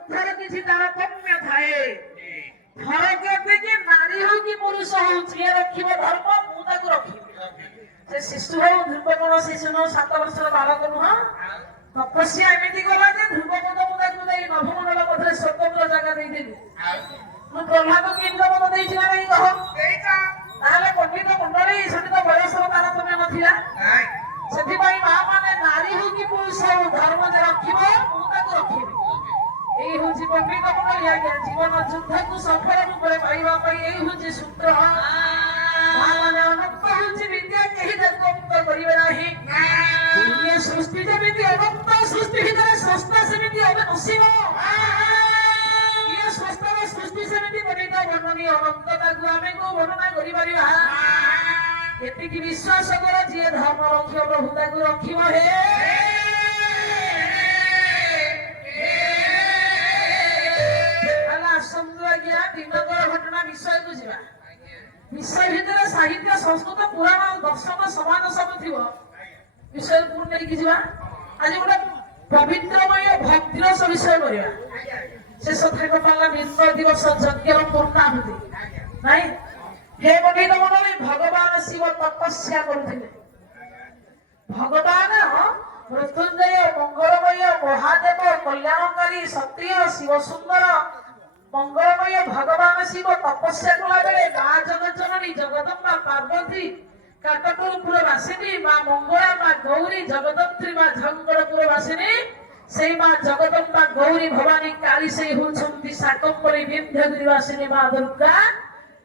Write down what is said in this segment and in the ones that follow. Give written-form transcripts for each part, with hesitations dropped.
ଯୁଦ୍ଧର କିଛି ତାରତମ୍ୟ ଥାଏ। ଫରକ ଏତେ ଯେ ନାରୀ ହଉ କି ପୁରୁଷ ହଉ ଯିଏ ରଖିବ ଧର୍ମ ମୁଁ ତାକୁ ରଖିବି। ସେ ଶିଶୁ ହଉ ଧ୍ରୁବପଦ ଶିଶୁ ନୁହଁ 7 ବର୍ଷର ବାଳକ ନୁହଁ। ତପସ୍ୟା ଏମିତି କଲା ଯେ ଧ୍ରୁବପଦ ମୁଁ ତାକୁ ଦେଇ ନଭମଣ୍ଡଳ ପଥରେ ସ୍ୱତନ୍ତ୍ର ଜାଗା ଦେଇଦେଲି। ମୁଁ ପ୍ରହ୍ଲାଦକୁ ଇନ୍ଦ୍ରପଦ ଦେଇଛି ନା ନାହିଁ କହ? ତାହେଲେ ପଣ୍ଡିତ ମଣ୍ଡଳୀ ସେଠି ତ ବୟସର ତାରତମ୍ୟ ନଥିଲା। ସେଥିପାଇଁ ମା ମାନେ ନାରୀ ହଉ କି ପୁରୁଷ ହଉ ଧର୍ମ ଯେ ରଖିବ ମୁଁ ତାକୁ ରଖିବି। ଏଇ ହଉଛି ପଣ୍ଡିତ ମଣ୍ଡଳୀ ଆଜ୍ଞା ଜୀବନ ଯୁଦ୍ଧକୁ ସଫଳ ରୂପରେ ପାଇବା ପାଇଁ ଏଇ ହଉଛି ସୂତ୍ର। ମାନେ ଅନନ୍ତ ହଉଛି ବିଦ୍ୟା କେହି ତାକୁ ଅନ୍ତ କରିବେ ନାହିଁ। ଇଏ ସୃଷ୍ଟି ଯେମିତି ଅନନ୍ତ ସୃଷ୍ଟି ଭିତରେ ସ୍ରଷ୍ଟା ସେମିତି ଏବେ ନସିବ। ଇଏ ସ୍ରଷ୍ଟାର ସୃଷ୍ଟି ସେମିତି ପଣ୍ଡିତ ବର୍ଣ୍ଣନୀ ଅନନ୍ତତାକୁ ଆମେ କୋଉ ବର୍ଣ୍ଣନା କରିପାରିବା? ଏତିକି ବିଶ୍ୱାସ କର ଯିଏ ଧର୍ମ ରଖିବ ପ୍ରଭୁ ତାକୁ ରଖିବ। ହେ ଆସନ୍ତୁ ଆଜ୍ଞା ଦିନକର ଘଟଣା ବିଷୟକୁ ଯିବା। ବିଷୟ ଭିତରେ ସାହିତ୍ୟ ସଂସ୍କୃତ ପୁରାଣ ଦର୍ଶନ ସମାଜ ସବୁ ଥିବ। ବିଷୟକୁ ନେଇକି ଯିବା। ଆଜି ଗୋଟେ ପବିତ୍ରମୟ ଭକ୍ତି ରସ ବିଷୟ କରିବା। ଶେଷ ଥାକ ପାଲା ନିର୍ଣ୍ଣୟ ଦିବସ ଯଜ୍ଞର ପୂର୍ଣ୍ଣାହୁତି ନାଇଁ। ହେ ପଣ୍ଡିତ ମଣ୍ଡଳୀ ଭଗବାନ ଶିବ ତପସ୍ୟା କରୁଥିଲେ। ଭଗବାନ ମୃତ୍ୟୁଞ୍ଜୟ ମଙ୍ଗଳମୟ ମହାଦେବ କଲ୍ୟାଣକାରୀ ସତ୍ୟ ଶିବ ସୁନ୍ଦର ମଙ୍ଗଳମୟ ଭଗବାନ ଶିବ ତପସ୍ୟା କଲା ବେଳେ ମା ଜଗଜ୍ଜନନୀ ଜଗଦମ୍ବା ପାର୍ବତୀ କାକଟପୁର ବାସିନୀ ମା ମଙ୍ଗଳା ମା ଗୌରୀ ଜଗଦତ୍ରୀ ମା ଝଙ୍କଡ଼ପୁର ବାସିନୀ ସେଇ ମା ଜଗଦମ୍ବା ଗୌରୀ ଭବାନୀ କାଳୀ ସେଇ ହଉଛନ୍ତି ଶାକମ୍ଭରୀ ବିନ୍ଧ୍ୟଗିରି ବାସିନୀ ମା ଦୁର୍ଗା।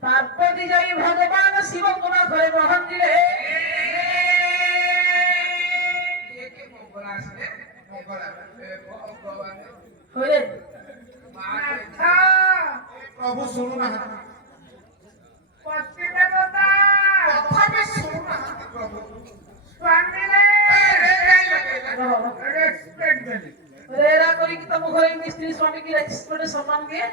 ପାର୍ବତୀ ଯାଇ ଭଗବାନ ଶିବଙ୍କୁ ଘରେ ପହଞ୍ଚିଲେ। ପ୍ରଭୁ ଶୁଣୁନାହାନ୍ତି। କରିକି ତମ ଘରେ ସ୍ତ୍ରୀ ସ୍ୱାମୀ କି ରେସ୍ପେକ୍ଟ ସମ୍ମାନ ଦିଏ।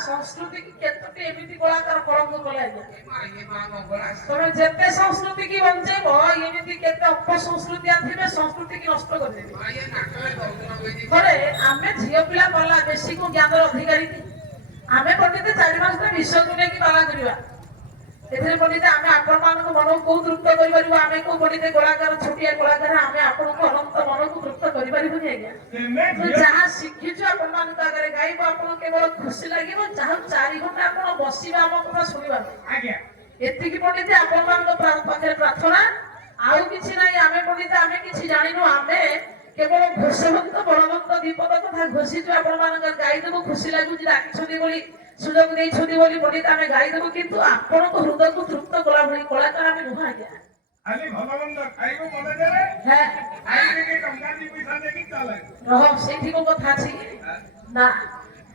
ସଂସ୍କୃତି କି କେତୋଟି ଏମିତି କଳାକାର କଳଙ୍କ କଲେ ତମେ ଯେତେ ସଂସ୍କୃତି କି ବଞ୍ଚେଇବ ଏମିତି କେତେ ଅପସଂସ୍କୃତିଆ ଥିବେ ସଂସ୍କୃତି କି ନଷ୍ଟ କରିଦେବେ। ଥରେ ଆମେ ଝିଅ ପିଲା କଲା ବେଶୀକୁ ଜ୍ଞାନର ଅଧିକାରୀ ଆମେ ପଣ୍ଡିତ 4 ମାସରେ ବିଷୟକୁ ନେଇକି ପାଲା କରିବା। ଏଥିରେ ପଣ୍ଡିତ ଆମେ ଆପଣମାନଙ୍କ ମନକୁ କୋଉ ତୃପ୍ତ କରିପାରିବୁ? ଆମେ କୋଉ ପଣ୍ଡିତ କଳାକାର ଛୋଟିଆ କଳାକାର ଆମେ ଆପଣଙ୍କୁ ଅନନ୍ତ ମନକୁ ତୃପ୍ତ କରିପାରିବୁନି ଆଜ୍ଞା। ଯାହା ଶିଖିଛୁ ଆପଣମାନଙ୍କ ଆଗରେ ଗାଇବ ଆପଣ କେବଳ ଖୁସି ଲାଗିବ। ଯାହା 4 ଘଣ୍ଟା ଆପଣ ବସିବେ ଆମ କଥା ଶୁଣିବା ଆଜ୍ଞା। ଏତିକି ପଣ୍ଡିତ ଆପଣମାନଙ୍କ ପାଖରେ ପ୍ରାର୍ଥନା ଆଉ କିଛି ନାହିଁ। ଆମେ ପଣ୍ଡିତ ଆମେ କିଛି ଜାଣିନୁ। ଆମେ କେବଳ ଘୋଷଭକ୍ତ ବଳବନ୍ତ ବିପଦ କଥା ଘୋଷିଛୁ ଆପଣମାନଙ୍କ ଗାଇଦେବୁ। ଖୁସି ଲାଗୁଛି ଡାକିଛନ୍ତି ବୋଲି ସୁଯୋଗ ଦେଇଛନ୍ତି ବୋଲି ପଣ୍ଡିତ ଆମେ ଗାଇଦେବୁ। କିନ୍ତୁ ଆପଣଙ୍କ ହୃଦୟକୁ ତୃପ୍ତ କଲା ଭଳି କଳାକାର ଆମେ ନୁହଁ ଆଜ୍ଞା। ସେଇଠି କୋଉ କଥା ଅଛି ନା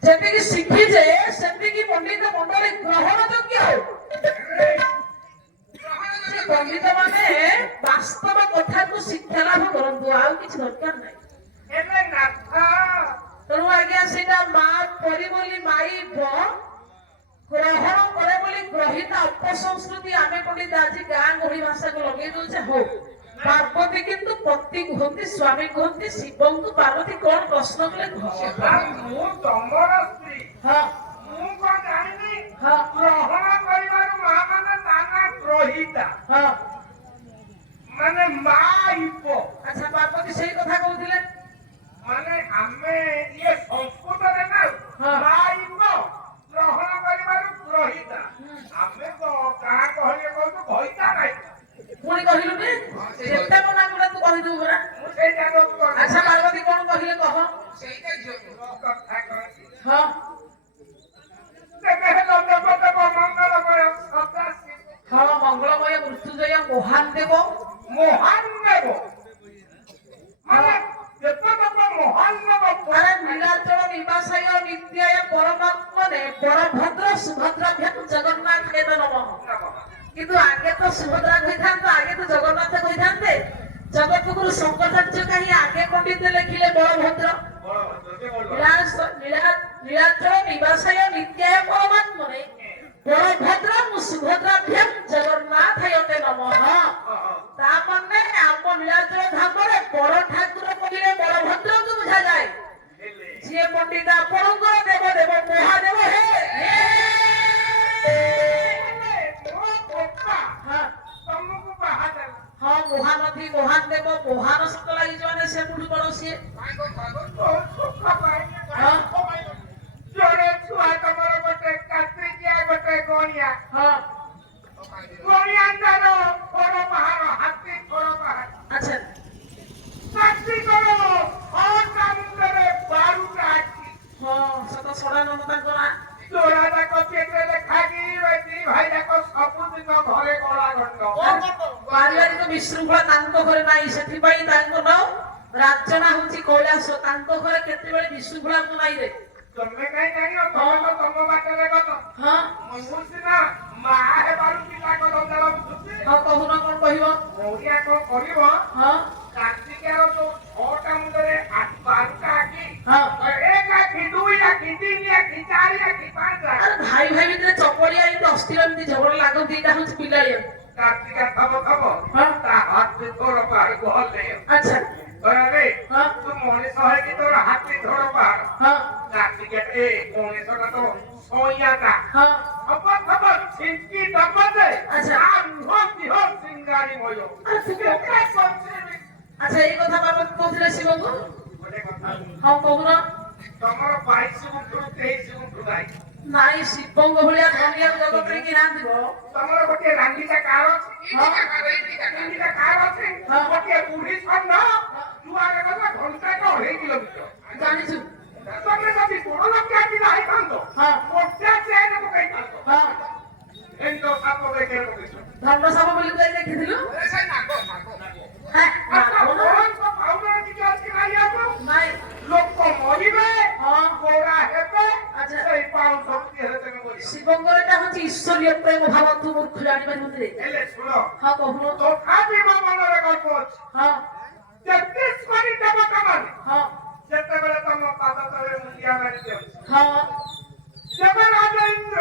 ଯେତିକି ଶିଖିଛେ ସେତିକି ପଣ୍ଡିତ ମଣ୍ଡଳୀ ଗ୍ରହଣ ଯୋଗ୍ୟ। ପଣ୍ଡିତ ମାନେ ବାସ୍ତବ କଥାକୁ ଶିକ୍ଷା ଲାଭ କରନ୍ତୁ ଆଉ କିଛି ଦରକାର ନାହିଁ। ତେଣୁ ଆଜ୍ଞା ସେଇଟା ମା ପରି ବୋଲି ମାଇ ଗ୍ରହଣ କରେ ବୋଲି ଗ୍ରହିତା ଅପସଂସ୍କୃତି ଆମେ ପଣ୍ଡିତ ଆଜି ଗାଁ ଗହଳି ଭାଷାକୁ ଲଗେଇ ଦଉଛେ। ହଉ ପାର୍ବତୀ କିନ୍ତୁ ପତି କୁହନ୍ତି ସ୍ୱାମୀ କୁହନ୍ତି ଶିବଙ୍କୁ ପାର୍ବତୀ କଣ ପ୍ରଶ୍ନ କଲେ? ମୁଁ ତମର ସ୍ତ୍ରୀ ମୁଁ କଣ ଜାଣିନି ଗ୍ରହଣ କରିବାରୁ ମା ମାନେ ନାନା ଗ୍ରହିତା ମାନେ ମା ଇପ। ଆଚ୍ଛା ପାର୍ବତୀ ସେଇ କଥା କହୁଥିଲେ ମାନେ ଆମେ ଇଏ ସଂସ୍କୃତରେ ନା ମା ଇପ ଗ୍ରହଣ କରିବାରୁ ଗ୍ରହିତା। ଆମେ ତ ଗାଁ କହିଲେ କହୁଛୁ ଘଇତା ନାହିଁ। ପୁଣି କହିଲୁ ଯେତେ ମନା କଲେ ତୁ କହିଦେବୁ ପରା। ଆଚ୍ଛା ପାର୍ବତୀ କଣ କହିଲେ କହ? ହଁ ମଙ୍ଗଳମୟ ମୃତ୍ୟୁଜୟ ମହାନ ଦେବ ନୀଳାଚଳ ନିବାସାୟ ନିତ୍ୟାୟ ପରମାତ୍ମନେ ବଳଭଦ୍ର ସୁଭଦ୍ରାଭ୍ୟାମ୍ ଜଗନ୍ନାଥ ନମଃ। କିନ୍ତୁ ଆଗେ ତ ସୁଭଦ୍ରା କହିଥାନ୍ତେ ଆଗେ ତ ଜଗନ୍ନାଥ କହିଥାନ୍ତେ। ଜଗତଗୁରୁ ଶଙ୍କରାଚାର୍ଯ୍ୟ କାହିଁ ଆଗେ ପଣ୍ଡିତ ଲେଖିଲେ ବଳଭଦ୍ର ନୀଳାଚଳ ନିବାସାୟ ନିତ୍ୟାୟ ପରମାତ୍ମନେ ବଳଭଦ୍ର ସୁଭଦ୍ରାଭ୍ୟାମ ଜଗନ୍ନାଥାୟ ନମଃ। ତାମାନେ ଆମ ନୀଳାଚଳ ଧାମରେ ବଡ଼ ଠାକୁର କହିଲେ ବଳଭଦ୍ରକୁ ବୁଝାଯାଏ। ଯିଏ ପଣ୍ଡିତ ଆପଣଙ୍କର ଦେବ ଦେବ ମହାଦେବ ହେ ହଁ ମହାନଦୀ ମହାନ ଦେବ ମହାନ ସତ ଲାଗିଛି ମାନେ ସେ ପୁଣି କଣ ସିଏ ଜଣେ ଛୁଆ ତମର ଗୋଟେ କାତ୍ରିକିଆ ଗୋଟେ ଗଣିଆ ଗଣିଆଟାର ବଡ ପାହାଡ ହାତୀ ବଡ ପାହାଡ ଆଚ୍ଛା କାତ୍ରି କର ହଟା ମୁଣ୍ଡରେ ବାରୁଟା ଅଛି ସତ ସଡା ନମ ତାଙ୍କ ନା ଚୋରା ଯାକ କେତେ ଲେଖାକି ଦି ଭାଇ ଯାକ ସବୁଦିନ ଘରେ କଳା ଗଣ୍ଡ ପାରିବାରିକ ବିଶୃଙ୍ଖଳା ତାଙ୍କ ଘରେ ନାହିଁ ସେଥିପାଇଁ ତାଙ୍କ ନାଁ ରାଜନା ହଉଛି କୈଳାସ ତାଙ୍କ ଘରେ କେତେବେଳେ ବିଶୃଙ୍ଖଳା ନାହିଁ ରେ ତମେ କାହିଁ ଜାଣିବ ତମେ ତ ତମ ବାଟରେ ଗଲ ମୁଁ ସିନା ମା ହେବାରୁ ପିଲା କଥା କହୁନ କଣ କହିବ ମଉରିଆ କଣ କରିବ କାର୍ତ୍ତିକାର ଯୋଉ 6ଟା ମୁଣ୍ଡରେ ବାରୁଟା ଆଖି ଏକ ଆଖି ଦୁଇ ଆଖି ତିନି ଆଖି ଚାରି ଆଖି ପାଞ୍ଚ ଆଖି ଭାଇ ଭାଇ ଭିତରେ ଚପଳିଆ ଏମିତି ଅସ୍ଥିର ଏମିତି ଝଗଡା ଲାଗନ୍ତି ଏଇଟା ହଉଛି ପିଲାଳିଆ କାର୍ତ୍ତିକା ଥବ ତା ହାତ ଥୋଡ଼ ପାହାଡକୁ ହଲେଇ ଆଚ୍ଛା ତୁ ମଣିଷ ହେଇକି ତୋର ହାତୀ ଥୋଡ଼ ପାହାଡ କାର୍ତ୍ତିକା ମଣିଷଟା ତ ସଇଆଟା ହବ ଛିଙ୍କି ଦବ ଯେ ସିଙ୍ଗାରୀ ମୟ ଆଚ୍ଛା ଏଇ କଥା ବାବା କହୁଥିଲେ ଶିବଙ୍କୁ ଗୋଟେ କଥା ହଁ କହୁନ ତମର 22 ଗୁଣ୍ଠରୁ 23 ଗୁଣ୍ଠୁ ନାହିଁ ନାଇଁ ଶିବଙ୍କ ଭଳିଆ ଧନିଆ ଜଗତରେ କି ରାନ୍ଧିବ ତମର ଗୋଟେ ରାଣ୍ଡିଟା କାର ଅଛି ଗୋଟିଏ ବୁଢୀ ଷଣ୍ଢ ଯୁଆଡେ ଗଲା ଘଣ୍ଟାକ 2.5 କିଲୋମିଟର ଜାଣିଛୁ ତମେ ଯଦି ବଡ ଲୋକିଆ ପିଲା ହେଇଥାନ୍ତ ମୋଟା ଚେନ ପକେଇଥାନ୍ତ ଏଣ୍ଡ ସାପ ଦେଖେ ପକେଇଛ ଧଣ୍ଡ ସାପ ବୋଲି କହି ଦେଖିଥିଲୁ ନାଇଁ ଲୋକ ମରିବେ ଗୋରା ହେବେ ସେଇ ପାଉଣ୍ଡ ଶିବଙ୍କର ଏଟା ହଉଛି ଈଶ୍ୱରୀୟ ପ୍ରେମ ଭାବ ତୁ ମୂର୍ଖ ଜାଣିପାରିବୁ ରେ ହେଲେ ଶୁଣ ହଁ କହୁନ ତଥାପି ମୋ ମନରେ ଗଳ୍ପ ଅଛି ହଁ 33 କୋଟି ଦେବତାମାନେ ଯେତେବେଳେ ତମ ପାଦ ତଳେ ମୁଣ୍ଡିଆ ମାରି ଦିଅନ୍ତି ଯେବେ ରାଜା ଇନ୍ଦ୍ର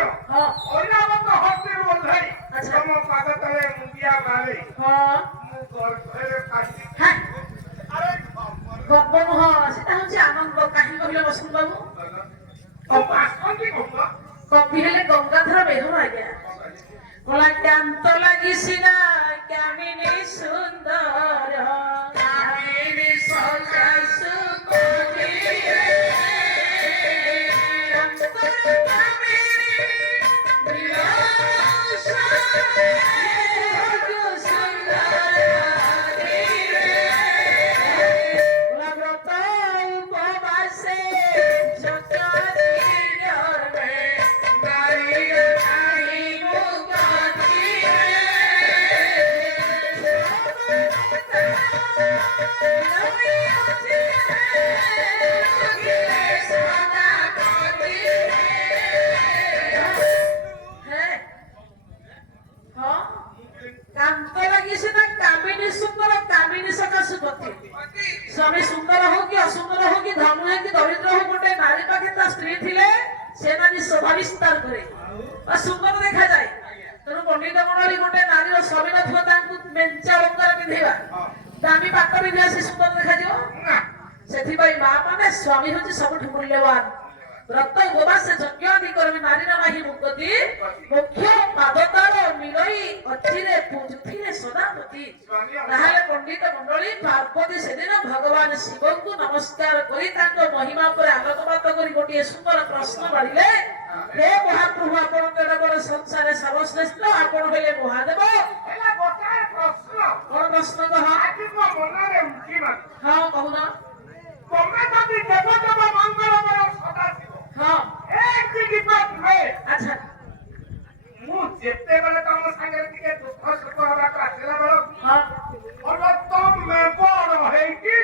ଐରାବତ ହସ୍ତିରୁ ଓହ୍ଲାଇ ତମ ପାଦ ତଳେ ମୁଣ୍ଡିଆ ମାରେ ମୁଁ ଗର୍ଭରେ ଫାଟି ଗର୍ବ ନୁହଁ ସେଟା ହଉଛି ଆନନ୍ଦ କାହିଁକି କହିଲେ ବସନ୍ତ ବାବୁ କବି ହେଲେ ଗଙ୍ଗାଧର ମେହର ଆଜ୍ଞା କଲା କ୍ୟାନ୍ତ ଲାଗି ସିନା କାମିନୀ ସୁନ୍ଦର କାମିନୀ ସ୍ୱାମୀ ସୁନ୍ଦର ହଉ କି ଅସୁନ୍ଦର ହଉ କି ଧନୁ ହଉ କି ଦରିଦ୍ର ହଉ ଗୋଟେ ନାରୀ ପାଖେ ତା ସ୍ତ୍ରୀ ଥିଲେ ସେ ନାରୀ ଶୋଭା ବିସ୍ତାର କରେ ବା ସୁନ୍ଦର ଦେଖାଯାଏ ତେଣୁ ପଣ୍ଡିତ ମଣ୍ଡଳୀ ଗୋଟେ ନାରୀର ସ୍ୱାମୀ ନଥିବ ତାଙ୍କୁ ମେଞ୍ଚା ଅଳଙ୍କାର ପିନ୍ଧେଇବା ଦାମୀ ପାଟ ପିନ୍ଧିବା ସେ ସୁନ୍ଦର ଦେଖାଯିବ ସେଥିପାଇଁ ମା ମାନେ ସ୍ୱାମୀ ହଉଛି ସବୁଠୁ ମୂଲ୍ୟବାନ ବ୍ରତ ଉପବାସ ଯଜ୍ଞ ଆଦି କରିବେ ନାରୀର ନାହିଁ ମୁକ୍ତି ମୁଖ୍ୟ ପାଦ ତାର ମିଳଇ ଅଚିରେ ପୃଥିବୀରେ ସଦାପତି ତାହେଲେ ପଣ୍ଡିତ ମଣ୍ଡଳୀ ପାର୍ବତୀ ସେଦିନ ଭଗବାନ ଶିବଙ୍କୁ ନମସ୍କାର କରି ତାଙ୍କ ମହିମା ଉପରେ ଆଲୋକପାତ କରି ଗୋଟିଏ ସୁନ୍ଦର ପ୍ରଶ୍ନ ବାଢିଲେ ହେ ମହାପ୍ରଭୁ ଆପଣ ତେଣେ ବଡ ସଂସାରରେ ସର୍ବଶ୍ରେଷ୍ଠ ଆପଣ ହେଲେ ମହାଦେବ କଣ ପ୍ରଶ୍ନ କହ ହଁ କହୁନ ଆଚ୍ଛା ମୁଁ ଯେତେବେଳେ ତମ ସାଙ୍ଗରେ ଟିକେ ଦୁଃଖ ସୁଖ ହବାକୁ ଆସିଲା ବେଳକୁ ତମେ ବଡ ହେଇକି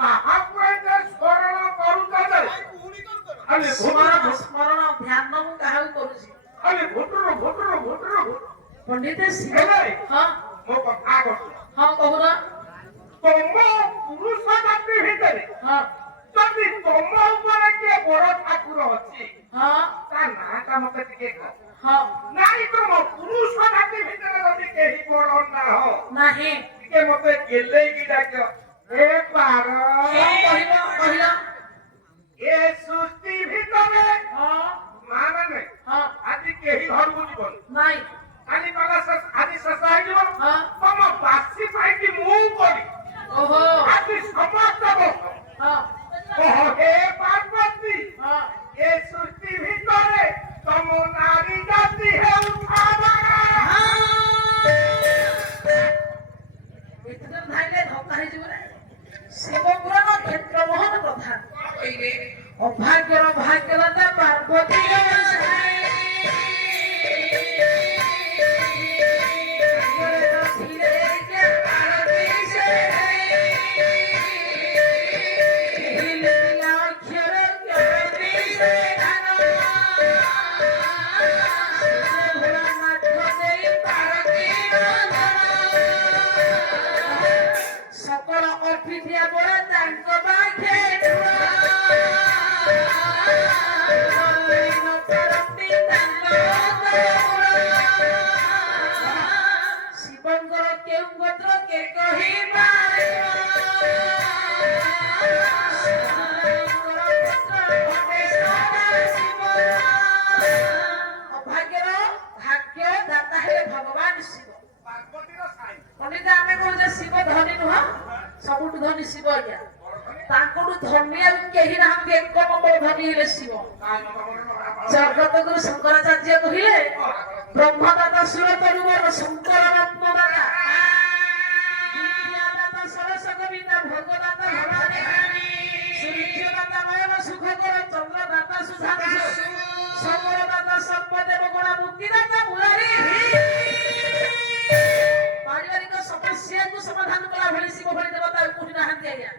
କାହାକୁ ଏତେ ସ୍ମରଣ କରୁଛ ସ୍ମରଣ ଧ୍ୟାନ ମୁଁ କାହାକୁ କରୁଛି ଖାଲି ଭୁଟୁରୁ ପଣ୍ଡିତ ଶିବ ମୋ କଥା କରୁଛ ହଁ କହୁନ କେହି ବଡ଼ ନାହ ନାହିଁ ଟିକେ ମତେ ଗେଲେଇକି ଡାକ ଏ ପାର କଣ କହିବ କହିଲ ଏ ସୃଷ୍ଟି ଭିତରେ ହଁ ମା ମାନେ ହଁ ଆଜି କେହି ଘରକୁ ଯିବନି ନାଇଁ କାଲି କଲା ଆଜି ଶେଷ ହେଇଯିବ ହଁ ତମ ବାସି ପାଇକି ମୁଁ କରି ଓହୋ ଆଜି ସମସ୍ତ ବର୍ଷ ହଁ ଓହୋ ହେ ପାର୍ବତୀ ହଁ ଏ ସୃଷ୍ଟି ଭିତରେ ତମ ନାରୀ ଜାତି ହେଉଥାବାରା ଏତେ ଜଣ ଧାଇଲେ ଧକ୍କା ହେଇଯିବ ରେ ଶିବ ପୁରାଣ କ୍ଷେତ୍ର ମୋହନ ପ୍ରଧାନ ଅଭାଗ୍ୟର ଭାଗ୍ୟଦାତା ପାର୍ବତୀ সকল ଅପିଠିଆ ବଳ ତାଙ୍କ ପାଖେ ଶିବଙ୍କର କେଉଁ ଗୋତ୍ର କେ ଅଭାଗ୍ୟର ଭାଗ୍ୟ ଦାତା ହେଲେ ଭଗବାନ ଶିବ ପାର୍ବତୀର ସାଇ ପଣ୍ଡିତ ଆମେ କହୁଛେ ଶିବ ଧନୀ ନୁହଁ ସବୁଠୁ ଧନୀ ଶିବ ଆଜ୍ଞା ତାଙ୍କଠୁ ଧନୀ ଆଉ କେହି ନାହାନ୍ତି ଏକ ନମ୍ବର ଧନୀ ହେଲେ ଶିବ ଜଗତଗୁରୁ ଶଙ୍କରାଚାର୍ଯ୍ୟ କହିଲେ ବ୍ରହ୍ମଦାତା ସୁରତରୁବର ଶଙ୍କର ରତ୍ନଦାତା ବିଦ୍ୟାଦାତା ସରସ ଗୋବିନ୍ଦା ଭୋଗଦାତା ଭବାନୀ ସୂର୍ଯ୍ୟଦାତା ନୟନ ସୁଖକର ଚନ୍ଦ୍ରଦାତା ସୁଧାଂଶୁ ସମରଦାତା ସର୍ବଦେବ ଗୁଣା ମୁକ୍ତିଦାତା ମୁରାରୀ ପାରିବାରିକ ସମସ୍ୟାକୁ ସମାଧାନ କଲା ଭଳି ଶିବ ଭଳି ଦେବତା କୋଉଠି ନାହାନ୍ତି ଆଜ୍ଞା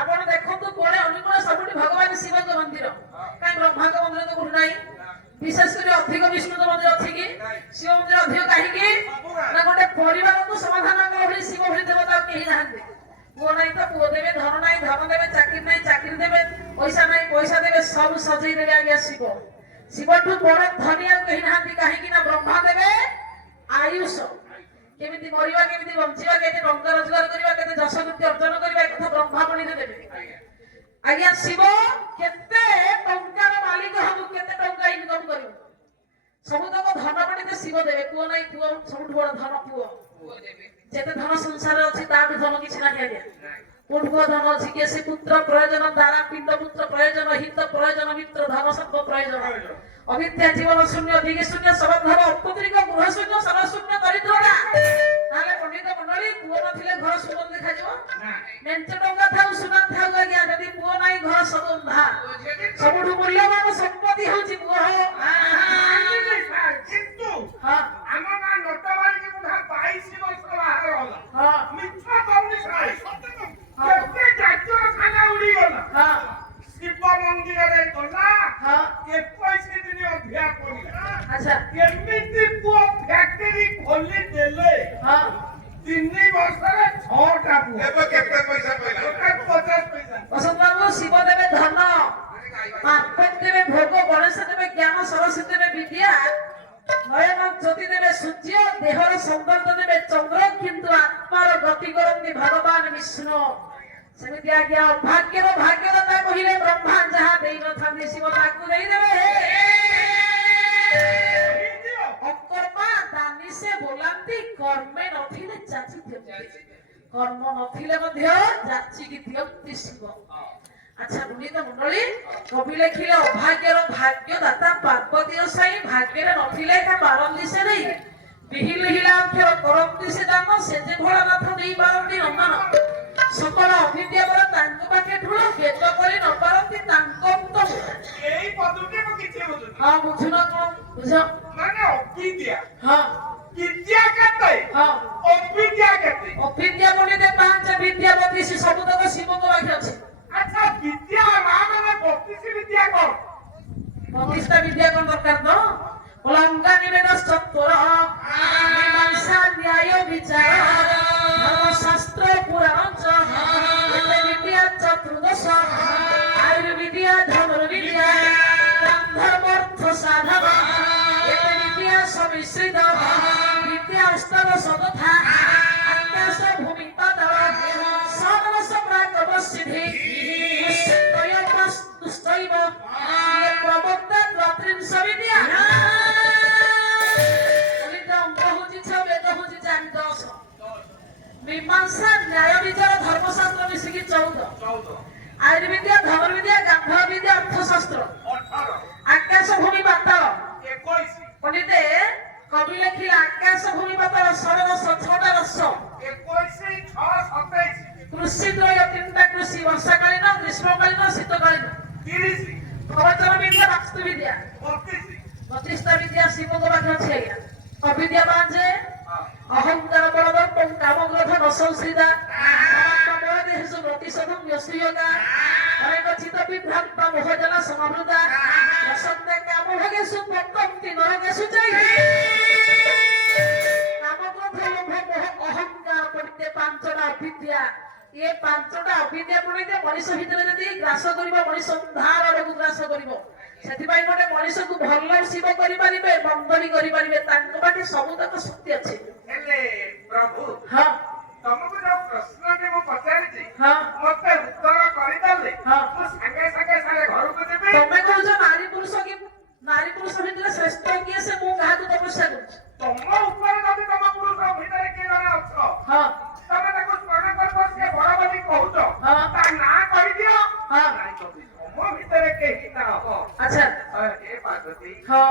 ଆପଣ ଦେଖନ୍ତୁ କୋଣେ ଅନୁକୂଳ ସବୁଠି ଭଗବାନ ଶିବଙ୍କ ମନ୍ଦିର କାହିଁ ବ୍ରହ୍ମାଙ୍କ ମନ୍ଦିର ତ କୋଉଠି ନାହିଁ ବିଶେଷ କରି ଅଧିକ ବିଷ୍ଣୁଙ୍କ ମନ୍ଦିର ଅଛି କି ଶିବ ମନ୍ଦିର ଅଧିକ କାହିଁକି ନା ଗୋଟେ ପରିବାରକୁ ସମାଧାନ କଲା ଭଳି ଶିବ ଭଳି ଦେବତା କେହି ନାହାନ୍ତି ପୁଅ ନାହିଁ ତ ପୁଅ ଦେବେ ଧନ ନାହିଁ ଧନ ଦେବେ ଚାକିରି ନାହିଁ ଚାକିରି ଦେବେ ପଇସା ନାହିଁ ପଇସା ଦେବେ ସବୁ ସଜେଇ ଦେବେ ଆଜ୍ଞା ଶିବ ଶିବଠୁ ବଡ ଧନୀ ଆଉ କେହି ନାହାନ୍ତି କାହିଁକି ନା ବ୍ରହ୍ମା ଦେବେ ଆୟୁଷ କେମିତି ମରିବା କେମିତି ବଞ୍ଚିବା କେମିତି ଟଙ୍କା ରୋଜଗାର କରିବା କେତେ ଯଶ କୀର୍ତ୍ତି ଅର୍ଜନ କରିବା ଏ କଥା ବ୍ରହ୍ମାମଣିରେ ଦେବେ ଆଜ୍ଞା ଶିବ କେତେ ଟଙ୍କାର ମାଲିକ ହବୁ କେତେ ଟଙ୍କା ଇନକମ କରିବୁ ସବୁତକ ଧନ ପଣ୍ଡିତ ଶିବ ଦେବେ ପୁଅ ନାହିଁ ପୁଅ ସବୁଠୁ ବଡ ଧନ ପୁଅ ଯେତେ ଧନ ସଂସାର ଅଛି ତାଠୁ ଧନ କିଛି ନାହିଁ ଆଜ୍ଞା କୋଉଠୁ ପୁଅ ଧନ ଅଛି କିଏ ସେ ପୁତ୍ର ପ୍ରୟୋଜନ ଦ୍ୱାରା ପିଣ୍ଡ ପୁତ୍ର ପ୍ରୟୋଜନ ହିତ ପ୍ରୟୋଜନ ମିତ୍ର ଧନ ସର୍ବ ପ୍ରୟୋଜନ ଅବିଦ୍ୟା ଜୀବନ ଶୂନ୍ୟ ଦିଗ ଶୂନ୍ୟ ସବଧର ଅପୁତ୍ରିକ ଗୃହ ଶୂନ୍ୟ ସର ଶୂନ୍ୟ ଦରିଦ୍ରତା ତାହେଲେ ପଣ୍ଡିତ ମଣ୍ଡଳୀ ପୁଅ ନଥିଲେ ଘର ସୁନ୍ଦର ଦେଖାଯିବ ମେଞ୍ଚ ଟଙ୍କା ଥାଉ ସୁନା ଥାଉ ଆଜ୍ଞା ଯଦି ପୁଅ ନାହିଁ ଘର ସବୁ ଅନ୍ଧାର ସବୁଠୁ ମୂଲ୍ୟବାନ ସମ୍ପତ୍ତି ହଉଛି ପୁଅ କିନ୍ତୁ ହଁ ଆମ ଗାଁ ନଟବାରିକି ବୁଢା 22 ବର୍ଷ ବାହାର ହେଲା ହଁ ମିଛ କହୁନି ସାଇ କେତେ ଡାକ୍ତରଖାନା ଉଡିଗଲା ହଁ ଶିବ ମନ୍ଦିରରେ ଗଲା ହଁ 21 ଦିନ ଅଭ୍ୟାସ କରିଲା ଆଚ୍ଛା କେମିତି ପୁଅ ଫ୍ୟାକ୍ଟରି ଖୋଲି ଦେଲେ ହଁ 3 ବର୍ଷରେ 6ଟା ପୁଅ ଏବେ କେତେ ପଇସା ପାଇଲା 50 ପଇସା ବସନ୍ତ ବାବୁ ଶିବ ଦେବେ ଧନ ପାର୍ବତୀ ଦେବେ ଭୋଗ ଗଣେଶ ଦେବେ ଜ୍ଞାନ ସରସ୍ୱତୀ ଦେବେ ବିଦ୍ୟା ନୟନ ଜ୍ୟୋତି ଦେବେ ସୂର୍ଯ୍ୟ ଦେହର ସୌନ୍ଦର୍ଯ୍ୟ ଦେବେ ଚନ୍ଦ୍ର କିନ୍ତୁ ଆତ୍ମାର ଗତି କରନ୍ତି ଭଗବାନ ବିଷ୍ଣୁ ସେମିତି ଆଜ୍ଞା ଅଭାଗ୍ୟର ଭାଗ୍ୟଦାତା କହିଲେ ବ୍ରହ୍ମା ଯାହା ଦେଇନଥାନ୍ତି ଶିବ ତାକୁ ଦେଇଦେବେ ଅକର୍ମା ଦାନି ସେ ବୋଲାନ୍ତି କର୍ମେ ନଥିଲେ ଯାଚି ଦିଅନ୍ତି କର୍ମ ନଥିଲେ ମଧ୍ୟ ଯାଚିକି ଦିଅନ୍ତି ଶିବ ଆଚ୍ଛା ପଣ୍ଡିତ ମଣ୍ଡଳୀ କବି ଲେଖିଲେ ଅଭାଗ୍ୟର ଭାଗ୍ୟଦାତା ପାର୍ବତୀର ସାଇ ଭାଗ୍ୟରେ ନଥିଲେ ଏକା ପାରନ୍ତି ସେ ନେଇ ବିହିଲ ହିଲା ଅକ୍ଷର କରନ୍ତି ସେ ଦାନ ସେ ଯେ ଭୋଳାନାଥ ଦେଇ ପାରନ୍ତି ନନ୍ଦନ ସକଳ ଅବିଦ୍ୟା ବଳ ତାଙ୍କ ପାଖେ ଠୁଳ ବେଦ କରି ନ ପାରନ୍ତି ତାଙ୍କ ଉତ୍ତମ ଏଇ ପଦଟି ମୁଁ କିଛି ବୁଝୁନି ହଁ ବୁଝୁନ କଣ ବୁଝ ମାନେ ଅବିଦ୍ୟା ହଁ ବିଦ୍ୟା କେତେ ହଁ ଅବିଦ୍ୟା କେତେ ଅବିଦ୍ୟା ପଣ୍ଡିତ 5 ବିଦ୍ୟା 32 ସବୁତକ ଶିବଙ୍କ ପାଖେ ଅଛି ଆଚ୍ଛା ବିଦ୍ୟା ମା ମାନେ 32 ବିଦ୍ୟା କଣ 32ଟା ବିଦ୍ୟା କଣ ଦରକାର ତ ଅଲଙ୍ଗା ନିବେଦ ସତ୍ୱର ମୀମାଂସା ନ୍ୟାୟ ବିଚାର ଧର୍ମଶାସ୍ତ୍ର ପୁରାଣ ଏତେ ବିଦ୍ୟା ଚତୁର୍ଦଶ ଆୟୁର୍ବିଦ୍ୟା ଧନୁର୍ବିଦ୍ୟା ଧର୍ମର୍ଥ ସାଧନ ଏତେ ବିଦ୍ୟା ସମିଶ୍ରିତ ବିଦ୍ୟା ଅଷ୍ଟାଦଶ ମୀମାଂସା ନ୍ୟାୟ ବିଚାର ଧର୍ମଶାସ୍ତ୍ର ମିଶିକି 14 ଆୟୁର୍ବିଦ୍ୟା ଧନୁର୍ବିଦ୍ୟା ଗାନ୍ଧର୍ବ ବିଦ୍ୟା ଅର୍ଥଶାସ୍ତ୍ର 18 ଆକାଶ ଭୂମି ପାତାଳ 21 ପଣ୍ଡିତ କବି ଲେଖିଲେ ଆକାଶ ଭୂମି ପାତାଳ ଷୋଡ଼ଶ 6ଟା ରସ 21 6 27 କୃଷି ଦ୍ରବ୍ୟ 3ଟା କୃଷି ବର୍ଷାକାଳୀନ ଗ୍ରୀଷ୍ମକାଳୀନ ଶୀତକାଳୀନ 30 ପ୍ରବଚନ ବିଦ୍ୟା ବାସ୍ତୁ ବିଦ୍ୟା 32 ପ୍ରତିଷ୍ଠା ବିଦ୍ୟା ଶିବଙ୍କ ପାଖରେ ଅଛି ଆଜ୍ଞା ଅବିଦ୍ୟା ପାଞ୍ଚେ ଅହଙ୍କାର ବଳଦ କାମଗ୍ରଥ ନସଂଶ୍ରିତା କମଳ ଦେହସୁ ପ୍ରତିଶୋଧం ୟସୁୟୋଗା ଅନେକ ଚିତ ବିଭ୍ରାନ୍ତ ମୋହଜନ ସମୃତା ରସନ୍ତେ କାମ ଭୋଗେଷୁ ପକ୍କନ୍ତି ନରକେଷୁ ଯାଇ କାମଗ୍ରଥ ଲୋଭ ମୋହ ଅହଙ୍କାର ପଡ଼ିତେ 5ଟା ଅବିଦ୍ୟା ଏ 5ଟା ଅବିଦ୍ୟା ପଡ଼ିତେ ମଣିଷ ଭିତରେ ଯଦି ଗ୍ରାସ କରିବ ମଣିଷ ଅନ୍ଧାର ଆଡ଼କୁ ଗ୍ରାସ କରିବ ସେଥିପାଇଁ ଗୋଟେ ମଣିଷକୁ ଭଲ ଶିବ କରିପାରିବେ ମନ୍ଦ ବି କରିପାରିବେ ତାଙ୍କ ପାଖେ ସବୁତକ ଶକ୍ତି ଅଛି ହେଲେ ପ୍ରଭୁ ହଁ ତମକୁ ଯୋଉ ପ୍ରଶ୍ନଟି ମୁଁ ପଚାରିଛି ହଁ ମତେ ଉତ୍ତର କରିଦେଲେ ହଁ ମୁଁ ସାଙ୍ଗେ ସାଙ୍ଗେ ଘରକୁ ଯିବି ତମେ କହୁଛ ନାରୀ ପୁରୁଷ ଭିତରେ ଶ୍ରେଷ୍ଠ କିଏ ସେ ମୁଁ କାହାକୁ ତପସ୍ୟା କରୁଛି ତମ ଉପରେ ଯଦି ତମ ପୁରୁଷ ଭିତରେ କିଏ ଜଣେ ଅଛ ହଁ ତମେ ତାକୁ ସ୍ମରଣ କରିବ ସିଏ ବଡ ବୋଲି କହୁଛ ହଁ ତା ନାଁ କହିଦିଅ ହଁ ନାଇଁ କବି ତମ ଭିତରେ କେହି ନା ହବ ଆଚ୍ଛା ଏ ପାର୍ବତୀ ହଁ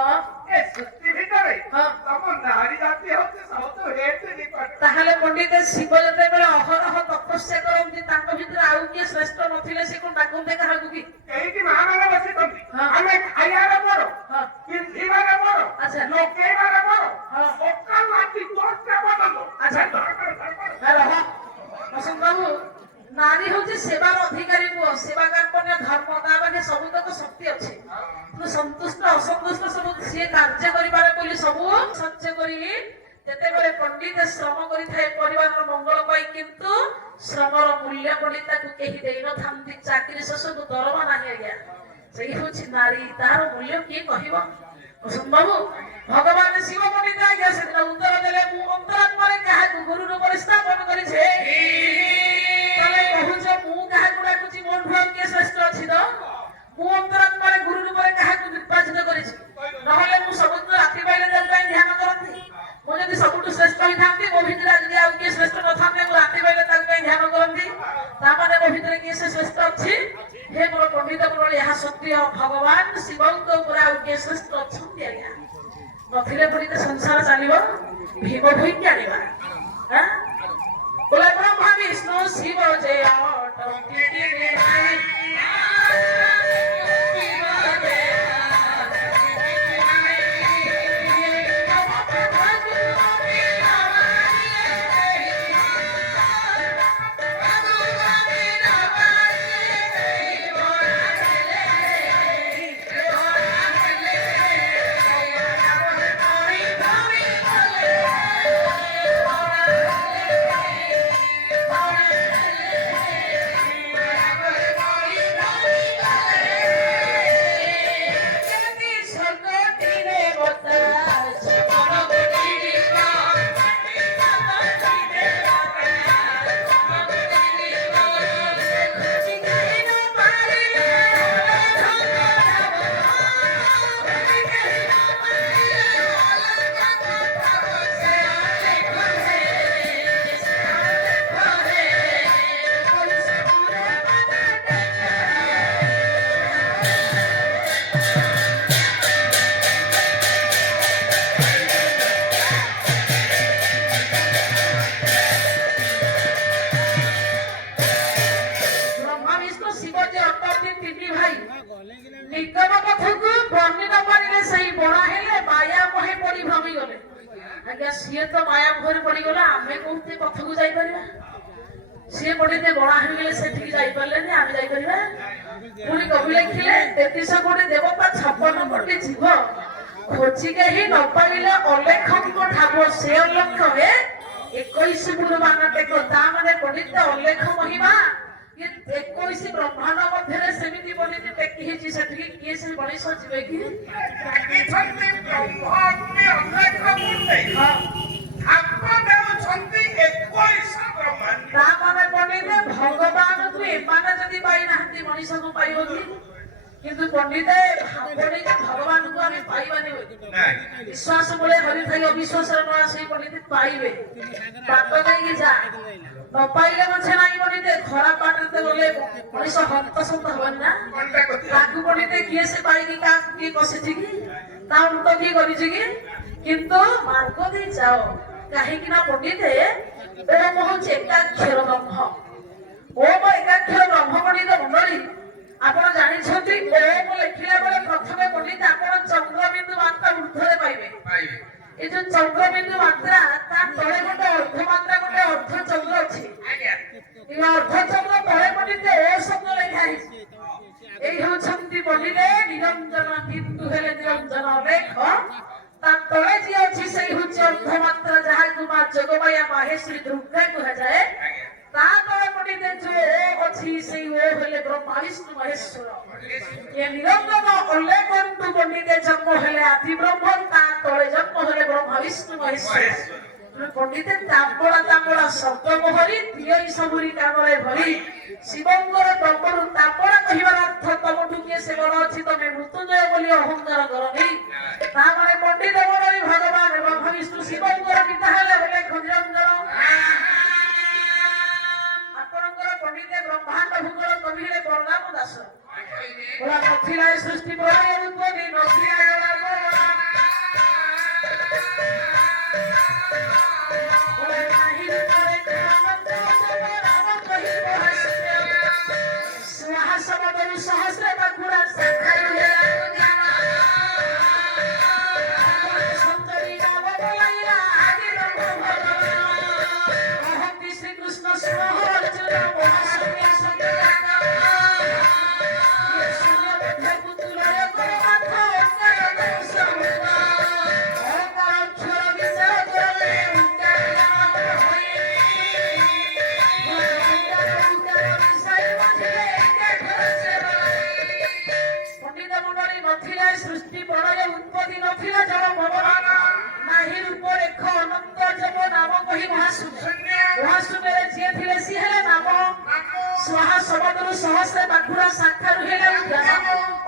ଏ ସୃଷ୍ଟି ଭିତରେ ହଁ ତମ ନାରୀ ଜାତି ହଉଛି ସବୁଠୁ ହେଠି ନିକଟ ତାହେଲେ ପଣ୍ଡିତ ଶିବ ଯେତେବେଳେ ଅହରହ ତପସ୍ୟା କରନ୍ତି ତାଙ୍କ ଭିତରେ ଆଉ କିଏ ଶ୍ରେଷ୍ଠ ନଥିଲେ ସେ କଣ ଡାକନ୍ତେ କାହାକୁ କି ଏଇଠି ମା ମାନେ ବସିଛନ୍ତି ହଁ। ଆମେ ଖାଇବାରେ ବଡ ହଁ ପିନ୍ଧିବାରେ ବଡ ଆଚ୍ଛା ଲଗେଇବାରେ ବଡ ହଁ ସକାଳ ରାତି 10ଟା ପର୍ଯ୍ୟନ୍ତ ଆଚ୍ଛା ରହ ବସନ୍ତ ବାବୁ ନାରୀ ହଉଛି ସେବାର ଅଧିକାରୀ ପୁଅ ସେବା କର୍ତ୍ତବ୍ୟ ଧର୍ମ ତା ପାଖେ ସବୁତକ ଶକ୍ତି ଅଛି କିନ୍ତୁ ସନ୍ତୁଷ୍ଟ ଅସନ୍ତୁଷ୍ଟ ସବୁ ସିଏ କାର୍ଯ୍ୟ କରିପାରେ ବୋଲି ସବୁ ସହ୍ୟ କରି ଯେତେବେଳେ ପଣ୍ଡିତ ଶ୍ରମ କରିଥାଏ ପରିବାରର ମଙ୍ଗଳ ପାଇଁ କିନ୍ତୁ ଶ୍ରମର ମୂଲ୍ୟ ପଣ୍ଡିତ ତାକୁ କେହି ଦେଇନଥାନ୍ତି ଚାକିରି ଶେଷକୁ ଦରମା ନାହିଁ ଆଜ୍ଞା ସେଇ ହଉଛି ନାରୀ ତାର ମୂଲ୍ୟ କିଏ କହିବ ବସନ୍ତ ବାବୁ ଭଗବାନ ଶିବ ପଣ୍ଡିତ ଆଜ୍ଞା ସେଦିନ ଉତ୍ତର ଦେଲେ ମୁଁ ଅନ୍ତରାତ୍ମାରେ କାହାକୁ ଗୁରୁ ରୂପରେ ସ୍ଥାପନ କରିଛେ ତମେ କହୁଛ ମୁଁ କାହାକୁ ଡାକୁଛି ମୋଠୁ ଆଉ କିଏ ଶ୍ରେଷ୍ଠ ଅଛି ତ ମୁଁ ଅନ୍ତରାତ୍ମାରେ ଗୁରୁ ରୂପରେ କାହାକୁ ନିର୍ବାଚିତ କରିଛି ନହେଲେ ମୁଁ ସବୁଦିନ ରାତି ପାଇଲେ ତାଙ୍କ ପାଇଁ ଧ୍ୟାନ କରନ୍ତି ମୁଁ ଯଦି ସବୁଠୁ ଶ୍ରେଷ୍ଠ ହେଇଥାନ୍ତି ମୋ ଭିତରେ ଯଦି ଆଉ କିଏ ଶ୍ରେଷ୍ଠ ନଥାନ୍ତେ ମୁଁ ରାତି ପାଇଲେ ତାଙ୍କ ପାଇଁ ଧ୍ୟାନ କରନ୍ତି ତାମାନେ ମୋ ଭିତରେ କିଏ ସେ ଶ୍ରେଷ୍ଠ ଅଛି ହେ ମୋର ପଣ୍ଡିତ ମୋର ଏହା ସତ୍ୟ ଭଗବାନ ଶିବଙ୍କ ଉପରେ ଆଉ କିଏ ଶ୍ରେଷ୍ଠ ଅଛନ୍ତି ଆଜ୍ଞା ନଥିଲେ ପଣ୍ଡିତ ସଂସାର ଚାଲିବ ଭୀମ ଭୂଇକି ଆଣିବା ବୋଲେ ବ୍ରହ୍ମା ବିଷ୍ଣୁ ଶିବ ଜୟ ନିଗମ ପଥକୁ ବର୍ଣ୍ଣିତ କରିଲେ ସେଇ ବଣା ହେଲେ ମାୟା ମୋହେ ପଡି ଭ୍ରମିଗଲେ ଆଜ୍ଞା ସିଏ ତ ମାୟା ମୋହରେ ପଡିଗଲା ଆମେ କୋଉଠି ପଥକୁ ଯାଇପାରିବା ସିଏ ପଡିତେ ବଣା ହେଇଗଲେ ସେଠିକି ଯାଇପାରିଲେନି ଆମେ ଯାଇପାରିବା ପୁଣି କବି ଲେଖିଲେ 33 କୋଟି ଦେବତା 56 କୋଟି ଜୀବ ଖୋଜି କେହି ନ ପାଇଲେ ଅଲେଖଙ୍କ ଠାବ ସେ ଅଲକ୍ଷରେ 21 ଗୁରୁ ମାନ ଟେକ ତା ମାନେ ପଣ୍ଡିତ ଅଲେଖ ମହିମା 21 ବ୍ରହ୍ମାଣ୍ଡ ମଧ୍ୟରେ ସେମିତି ବୋଲିକି ଟେକି ହେଇଛି ସେଠିକି କିଏ ସେ ମଣିଷ ଯିବେ କି ତା ମାନେ ପଣ୍ଡିତ ଭଗବାନଙ୍କୁ ଏମାନେ ଯଦି ପାଇନାହାନ୍ତି ମଣିଷକୁ ପାଇବ କି କିନ୍ତୁ ପଣ୍ଡିତ ଭାବନି ଯେ ଭଗବାନଙ୍କୁ ଆମେ ପାଇବାନି ବିଶ୍ୱାସ ବଳେ ହରି ଥାଇ ଅବିଶ୍ୱାସର ନ ଆସି ପଣ୍ଡିତ ପାଇବେ ବାଟ ଦେଇକି ଯା ନ ପାଇଲେ ମଝେ ନାହିଁ ପଣ୍ଡିତେ ଖରାପ ବାଟରେ ଗଲେ ମଣିଷ ହନ୍ତସନ୍ତ ହବନି ନା ତାକୁ ପଣ୍ଡିତେ କିଏ ସେ ପାଇକି କାହାକୁ କିଏ କଷିଛି କି ତା ମୁଣ୍ଡ କିଏ କରିଛି କି କିନ୍ତୁ ମାର୍ଗ ଦେଇ ଯାଅ କାହିଁକି ନା ପଣ୍ଡିତେ ଓମ ହଉଛି ଏକାକ୍ଷର ବ୍ରହ୍ମ ଓମ ଏକାକ୍ଷର ବ୍ରହ୍ମ ପଣ୍ଡିତ ମଣ୍ଡଳୀ ଆପଣ ଜାଣିଛନ୍ତି ଓମ ଲେଖିଲା ବେଳେ ପ୍ରଥମେ ପଣ୍ଡିତ ଆପଣ ଚନ୍ଦ୍ରବିନ୍ଦୁ ମାତ୍ରା ଉର୍ଦ୍ଧ୍ୱରେ ପାଇବେ ଏ ଯୋଉ ଚନ୍ଦ୍ରବିନ୍ଦୁ ମାତ୍ରା ତା ତଳେ ଗୋଟେ ଅର୍ଦ୍ଧ ମାତ୍ରା ଗୋଟେ ଅର୍ଦ୍ଧ ଚନ୍ଦ୍ର ଅଛି ଏ ଅର୍ଦ୍ଧ ଚନ୍ଦ୍ର ତଳେ ପଣ୍ଡିତ ଓ ଶବ୍ଦ ଲେଖା ହେଇଛି এই হচ্ছন্তি বলিলে নিরঞ্জন বিন্দু হেলে নিরঞ্জন লেখ তার তলে যে আছে সেই হচ্ছে অর্ধমাত্রা যাহাকে মা যোগমায়া মাহেশ্বরী দুর্গা কুহাযাଏ তা তলে পণ্ডিতে যে ও ଅଛି সেই ও হেলে ব্রহ্মা বিষ্ণু মহেশ্বর এ নিরঞ্জন অলেখন্তু পণ্ডিতে জন্ম হেলে আদি ব্রহ্ম তা তলে জন্ম হেলে ব্রহ্মা বিষ্ণু মহেশ্বর পণ্ডিতে তাম্বড়া শব্দ মোহরি দিয়ই ସବୁରି କାମରେ ଭରି ଶିବଙ୍କର ତମରୁ ତାପରା କହିବାର ଅର୍ଥ ତମଠୁ କିଏ ସେ ବଡ଼ ଅଛି ତମେ ମୃତ୍ୟୁଞ୍ଜୟ ବୋଲି ଅହଙ୍କାର କରନି ତାମାନେ ପଣ୍ଡିତ ମଣ୍ଡଳୀ ଭଗବାନ ବ୍ରହ୍ମ ବିଷ୍ଣୁ ଶିବଙ୍କର ପିତା ହେଲେ ନିରଞ୍ଜନ ଆପଣଙ୍କର ପଣ୍ଡିତ ବ୍ରହ୍ମାଣ୍ଡ ଭୂଗୋଳ କବି ହେଲେ ବଳରାମ ଦାସ ବୋଲା ନଥିଲା ଏ ସୃଷ୍ଟି ପ୍ରଳୟ ଉତ୍ପତ୍ତି ନଥିଲା সহস্র বাঁকুড়া শ্রীকৃষ্ণ সৃষ্টি প্রলয় উৎপত্তি নথিলা জল ভগবান নাহি রূপ রেখ অনন্ত জপ নাম কহি মহাশূন্যরে যিয়ে থিলে সি হেলে নাম স্বাহা শব্দরু সহস্রে বাঁকুড়া শাখারু হেলে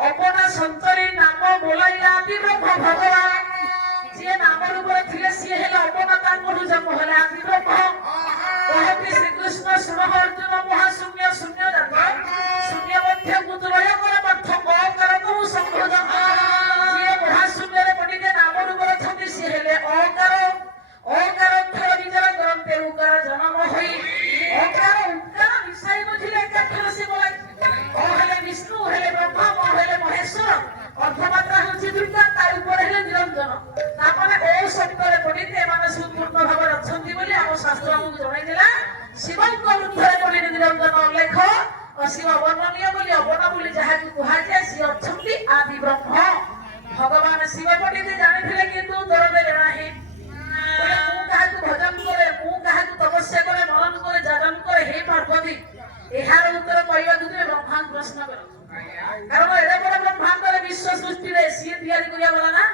অপনা সন্তরী নাম ବୋଲାଇଲା ଆଦି ବ୍ରହ୍ମ ଭଗବାନ ଯିଏ ନାମ ରୂପରେ ଥିଲେ ସିଏ ହେଲେ ଅପନା ତାଙ୍କଠୁ ଜନ୍ମ ହେଲେ ଆଦି ବ୍ରହ୍ମ କହନ୍ତି ଶ୍ରୀକୃଷ୍ଣ ଶୁଣ ଅର୍ଜୁନ ମହାଶୂନ୍ୟ ଶୂନ୍ୟ ଜାତ ଶୂନ୍ୟ ମଧ୍ୟକୁ ତ୍ରୟ କର ପାର୍ଥ ଅକାରକୁ ସମ୍ଭୋଧ ଯିଏ ମହାଶୂନ୍ୟରେ ପଣ୍ଡିତେ ନାମ ରୂପରେ ଅଛନ୍ତି ସିଏ ହେଲେ ଅକାର ଅକ୍ଷର ବିଚାର କରନ୍ତେ ଉକାର ଜନ୍ମ ହୋଇ ଅକାର ଉକାର ମିଶାଇ ବୁଝିଲେ ଏକାକ୍ଷର ସେ ବୋଲାଇ ଅ ହେଲେ ବିଷ୍ଣୁ ହେଲେ ବ୍ରହ୍ମା ମ ହେଲେ ମହେଶ୍ୱର ଅର୍ଧମାତ୍ରା ହେଉଛି ଦୁର୍ଗା ତାର ଉପରେ ହେଲେ ନିରଞ୍ଜନ ତାପରେ ଓ ଶବ୍ଦରେ ପଣ୍ଡିତ ଏମାନେ ସବୁ ପୂର୍ଣ୍ଣ ଭାବରେ ଅଛନ୍ତି ବୋଲି ଆମ ଶାସ୍ତ୍ର ଆମକୁ ଜଣାଇଥିଲା ଶିବଙ୍କ ବୃଦ୍ଧରେ ପଣ୍ଡିତ ନିରଞ୍ଜନ ଲେଖ ଶିବ ବର୍ଣ୍ଣନୀୟ ବୋଲି ଅବନ ବୋଲି ଯାହାକୁ କୁହାଯାଏ ସିଏ ଅଛନ୍ତି ଆଦି ବ୍ରହ୍ମ ଭଗବାନ ଶିବ ପଣ୍ଡିତ ଜାଣିଥିଲେ କିନ୍ତୁ ଉତ୍ତର ଦେଲେ ନାହିଁ ମୁଁ କାହାକୁ ଭଜନ କରେ ମୁଁ କାହାକୁ ତପସ୍ୟା କରେ ମନନ କରେ ଯାଜନ କରେ ହେ ପାର୍ବତୀ ଏହାର ଉତ୍ତର କହିବାକୁ ତୁମେ ବ୍ରହ୍ମାଙ୍କୁ ପ୍ରଶ୍ନ କର କାରଣ ଏଡ଼େ ବଡ଼ ବ୍ରହ୍ମାଣ୍ଡରେ ବିଶ୍ୱ ସୃଷ୍ଟିରେ ସିଏ ତିଆରି କରିବା ଗଲା ନା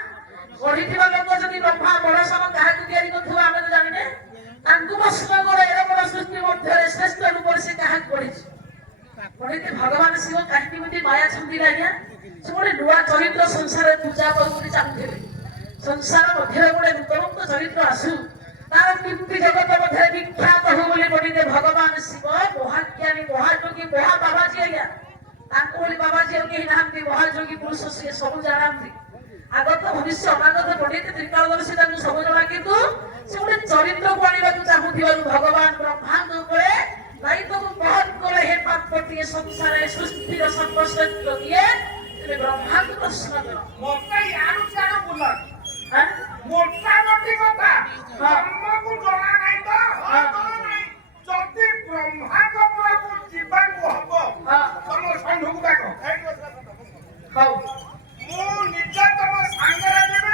ଗଢିଥିବା ଲୋକ ଯଦି ବ୍ରହ୍ମା ବଡ଼ ସମ କାହାକୁ ତିଆରି କରୁଥିବ ଆମେ ତ ଜାଣିନେ ତାଙ୍କୁ ପ୍ରଶ୍ନ କର ଏଡ଼େ ବଡ଼ ସୃଷ୍ଟି ମଧ୍ୟରେ ଶ୍ରେଷ୍ଠ ରୂପରେ ସେ କାହାକୁ ଗଢିଛି ପଣ୍ଡିତ ଭଗବାନ ଶିବ କାହିଁକି ଏମିତି ମାୟା ଛନ୍ଦିଲେ ଆଜ୍ଞା ସେ ଗୋଟେ ନୂଆ ଚରିତ୍ର ସଂସାରରେ ପୂଜା କରୁ ବୋଲି ଚାହୁଁଥିଲେ ସଂସାର ମଧ୍ୟରେ ଗୋଟେ ନୂତନ ଚରିତ୍ର ଆସୁ ତାର କୀର୍ତ୍ତି ଜଗତ ମଧ୍ୟରେ ବିଖ୍ୟାତ ହଉ ବୋଲି ପଣ୍ଡିତ ଭଗବାନ ଶିବ ମହାଜ୍ଞାନୀ ମହାଯୋଗୀ ମହାବାବାଜୀ ଆଜ୍ଞା ତାଙ୍କୁ ବୋଲି ବାବାଜୀ ଆଉ କେହି ନାହାନ୍ତି ମହାଯୋଗୀ ପୁରୁଷ ସିଏ ସବୁ ଜାଣନ୍ତି ଆଗତ ଭବିଷ୍ୟ ଅନାଗତ ପଣ୍ଡିତ ତ୍ରିକାଳଦର୍ଶୀ ତାଙ୍କୁ ସବୁ ଜଣା କିନ୍ତୁ ସେ ଗୋଟେ ଚରିତ୍ରକୁ ଆଣିବାକୁ ଚାହୁଁଥିବାରୁ ଭଗବାନ ବ୍ରହ୍ମାଣ୍ଡ ଉପରେ ଦାୟିତ୍ୱକୁ ବହନ କଲେ ହେ ପାର୍ବତୀ ସଂସାରରେ ସୃଷ୍ଟିର ସର୍ବଶ୍ରେଷ୍ଠ କିଏ ତେବେ ବ୍ରହ୍ମାଙ୍କୁ ପ୍ରଶ୍ନ କର ମୋତେ ୟାରୁ ସିଆଡୁ ବୁଲନି ମୋଟା ମୋଟି କଥା ବ୍ରହ୍ମକୁ ଜଣା ନାହିଁ ତ ନାହିଁ ଯଦି ବ୍ରହ୍ମାଙ୍କ ପୁରକୁ ଯିବାକୁ ହବ ତମ ସନ୍ଧୁକୁ ଡାକ ହଉ ମୁଁ ନିଜେ ତମ ସାଙ୍ଗରେ ଯିବି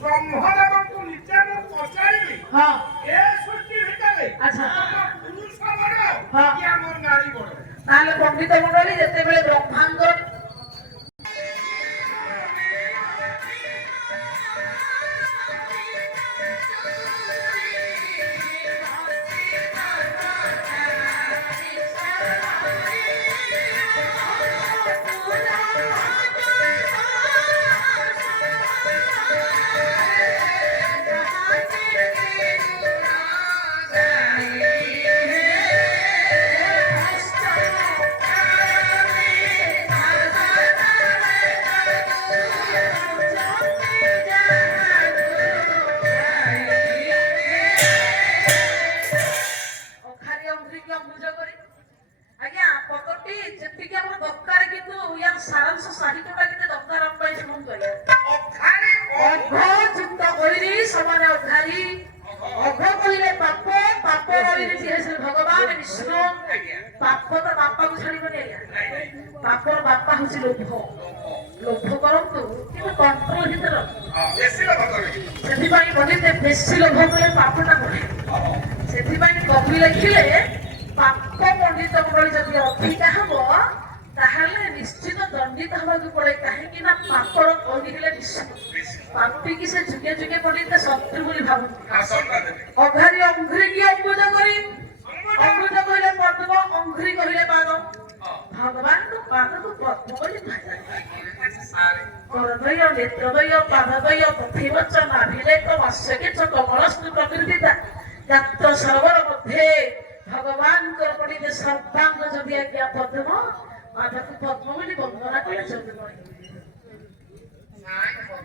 ବ୍ରହ୍ମଦେବଙ୍କୁ ନିଜେ ମୁଁ ପଚାରିବି ଏ ସୃଷ୍ଟି ଭିତରେ ପୁରୁଷ ବଡ କି ଆମର ନାରୀ ବଡ ତାହେଲେ ପଣ୍ଡିତ ମଣ୍ଡଳୀ ଯେତେବେଳେ ବ୍ରହ୍ମାଙ୍କର ବଳିରେ ଯିଏ ସେ ଭଗବାନ ବିଷ୍ଣୁ ପାପ ତ ବାପାକୁ ଛାଡ଼ିବନି ଆଜ୍ଞା। ପାପର ବାପା ହଉଛି ଲୋଭ। ଲୋଭ କରନ୍ତୁ କିନ୍ତୁ କଣ୍ଟ୍ରୋଲ ଭିତରେ ସେଥିପାଇଁ ପଣ୍ଡିତ ବେଶୀ ଲୋଭ କଲେ ପାପଟା ବଢେ। ସେଥିପାଇଁ କବି ଲେଖିଲେ ପାପ ପଣ୍ଡିତ ମଣ୍ଡଳୀ ଯଦି ଅଧିକା ହବ ତାହେଲେ ନିଶ୍ଚିତ ଦଣ୍ଡିତ ହବାକୁ ପଡେ। କାହିଁକି ନା ପାପର କହି ହେଲେ ବିଷ୍ଣୁ। ପାପିକି ସେ ଯୁଗେ ଯୁଗେ ପଣ୍ଡିତ ଶତ୍ରୁ ବୋଲି ଭାବନ୍ତି। ଅଘାରି ଅଙ୍ଘ୍ରି କି ଅମ୍ବୁଜ କରି ଅମ୍ବୁଜ କହିଲେ ପଦ୍ମ ଅଙ୍ଘ୍ରି କହିଲେ ପାଦ। ଭଗବାନଙ୍କ ପାଦକୁ ପଦ୍ମ ବୋଲି କୁହାଯାଏ। କରଦୟ ନେତ୍ରଦୟ ପାଦଦୟ ପଥିବଚ ନାଭିଲେକ ମତ୍ସ୍ୟକେଚ କମଳସ୍ତୁ ପ୍ରକୃତିତା ଯାତ୍ର ସରୋବର ମଧ୍ୟରେ ଭଗବାନଙ୍କର ପଣ୍ଡିତ ସର୍ବାଙ୍ଗ ଯଦି ଆଜ୍ଞା ପଦ୍ମ ପାଦକୁ ପଦ୍ମ ବୋଲି ବନ୍ଦନା କଲେ ଚନ୍ଦ୍ରମଣି।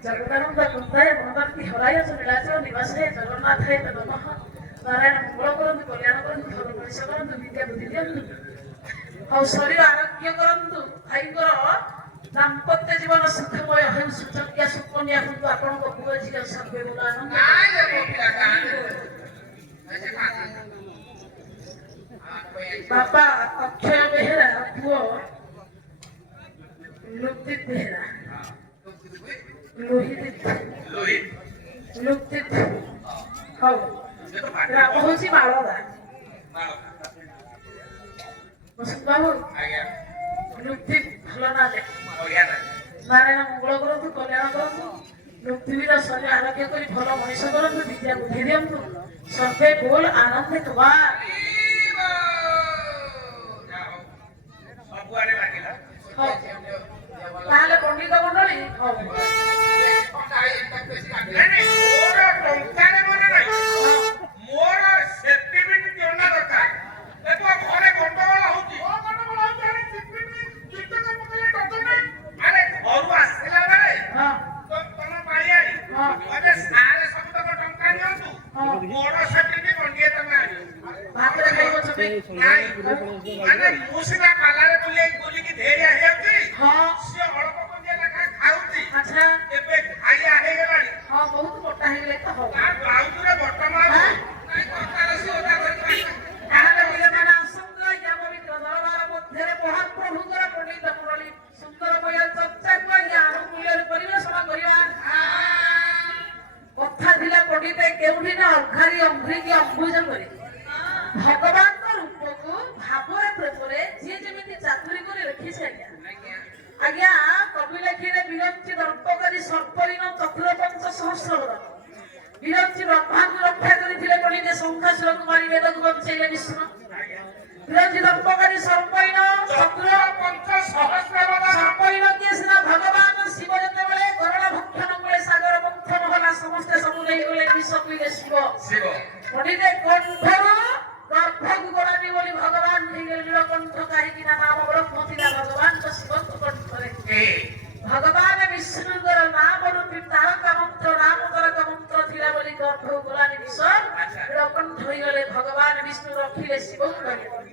ଜଗଦାନନ୍ଦ କୁନ୍ଦାୟ ମନୋଦର୍ପି ହରାୟ ନୀଳାଚଳ ନିବାସାୟ ଜଗନ୍ନାଥାୟ ନମଃ। ନାରାୟଣ ମଙ୍ଗଳ କରନ୍ତୁ, କଲ୍ୟାଣ କରନ୍ତୁ, ଧର୍ମ ମଣିଷ କରନ୍ତୁ, ବିଦ୍ୟା ବୁଦ୍ଧି ଦିଅନ୍ତୁ, ଆଉ ଶରୀର ଆରୋଗ୍ୟ କରନ୍ତୁ। ଭାଇଙ୍କର ଦାମ୍ପତ୍ୟ ଜୀବନ ସୁଖମୟ ହେଉ, ସୁଯୋଗ୍ୟା ସୁକନ୍ୟା ହୁଅନ୍ତୁ। ଆପଣଙ୍କ ପୁଅ ଝିଅ ସର୍ବେ ଭଲ ଆନନ୍ଦ। ବାପା ଅକ୍ଷୟ ବେହେରା, ପୁଅ ଲୁପ୍ତିତ ବେହେରା। ଲୁପ୍ତିତ ହଉ ଗ୍ରାମ ହଉଛି ମାଳଦା। ବାବୁ ଲୁପ୍ତିତ ଭଲ ନା ନାରାୟଣ ମଙ୍ଗଳ କରନ୍ତୁ, କଲ୍ୟାଣ କରନ୍ତୁ, ପୃଥିବୀର ଶରୀର ଆରୋଗ୍ୟ କରି ଭଲ ମଣିଷ କରନ୍ତୁ, ବିଦ୍ୟା ବୁଦ୍ଧି ଦିଅନ୍ତୁ। ସର୍ବେ ବୋଲ ଆନନ୍ଦ କୁମାର। ତାହେଲେ ପଣ୍ଡିତ ମଣ୍ଡଳୀ ବହୁତ ମୋଟା ହେଇଗଲେ ତ ହଉ। ଭଗବାନଙ୍କ ରୂପକୁ ଭାବରେ ପ୍ରେମରେ ଯିଏ ଯେମିତି ଚାତୁରୀ କରି ଲେଖିଛି ଆଜ୍ଞା। ଆଜ୍ଞା କବି ଲେଖିଲେ ବିରଞ୍ଚି ଦର୍ପକାରୀ ସର୍ପରିଣ ଚତୁର ପଞ୍ଚ ସହସ୍ର ବଦନ। ବିରଞ୍ଚି ବ୍ରହ୍ମାଙ୍କୁ ରକ୍ଷା କରିଥିଲେ ପଣ୍ଡିତ ଶଙ୍ଖାସୁର କୁମାରୀ ବେଦକୁ ବଞ୍ଚେଇଲେ ବିଷ୍ଣୁ। ବିରଞ୍ଚି ଦର୍ପକାରୀ ସର୍ପରିଣ ଚତୁର ପଞ୍ଚ ସହସ୍ର ବଦନ। ସର୍ପରିଣ କିଏ ସିନା ଭଗବାନ ଶିବ ଯେତେବେଳେ ଗରଳ ଭକ୍ଷଣ କଲେ ସାଗର ମନ୍ଥନ ହେଲା ସମସ୍ତେ ସବୁ ନେଇଗଲେ ବିଷ ପିଇଲେ ଶିବ। ପଣ୍ଡିତ କଣ୍ଠରୁ ଗର୍ଭକୁ ଗଲାନି ବୋଲି ଭଗବାନ ହେଇଗଲେ ନୀଳକଣ୍ଠ। କାହିଁକି ନା ନାମ ବ୍ରହ୍ମ ଥିଲା ଭଗବାନଙ୍କ ଶିବଙ୍କ କଣ୍ଠରେ। ଭଗବାନ ବିଷ୍ଣୁଙ୍କର ନାମ ରୂପୀ ତାରକା ମନ୍ତ୍ର ନାମ ତାରକା ମନ୍ତ୍ର ଥିଲା ବୋଲି ଗର୍ଭକୁ ଗଲାନି ବିଷ। ନୀଳକଣ୍ଠ ହେଇଗଲେ ଭଗବାନ ବିଷ୍ଣୁ ରଖିଲେ ଶିବଙ୍କୁ ଧରିଲେ।